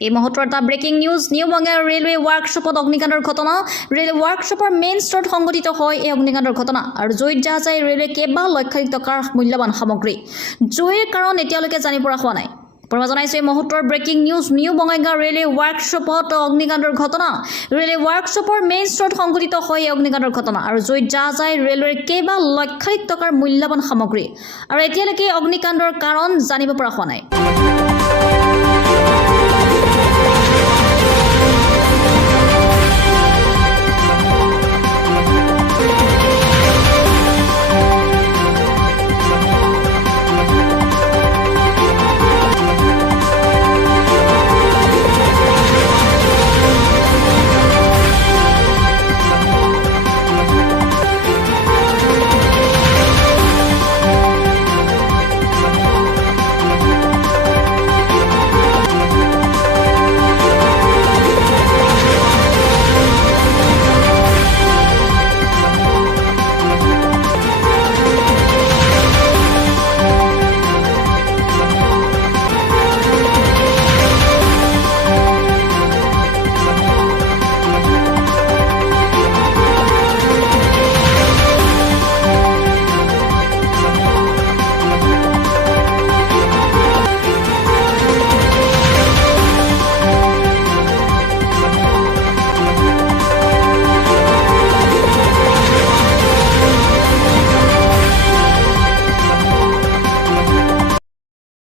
এই মুহূৰ্তৰ এটা ব্ৰেকিং নিউজ নিউ বঙ্গেৰ ৰেলৱে ৱৰ্কশ্বপত অগ্নিকাণ্ডৰ ঘটনা ৰেলৱে ৱৰ্কশ্বপৰ মেইন ষ্টৰত সংঘটিত হয় এই অগ্নিকাণ্ডৰ ঘটনা আৰু জুইত যাহ যায় ৰেলৱে কেইবা লক্ষাধিক টকাৰ মূল্যৱান সামগ্ৰী জুইৰ কাৰণ এতিয়ালৈকে জানি পৰা হোৱা নাই পৰমা জনাইছে এই মুহূৰ্তৰ breaking news new Bongaigaon railway ৱৰ্কশ্বপত অগ্নিকাণ্ডৰ ঘটনা ৰেলৱে ৱৰ্কশ্বপৰ মেইন ষ্টৰত সংঘটিত হয় এই অগ্নিকাণ্ডৰ ঘটনা আৰু জুইত যাহ যায় ৰেলৱেৰ কেইবা লক্ষাধিক টকাৰ মূল্যৱান সামগ্ৰী আৰু এতিয়ালৈকে অগ্নিকাণ্ডৰ কাৰণ জানিব পৰা হোৱা নাই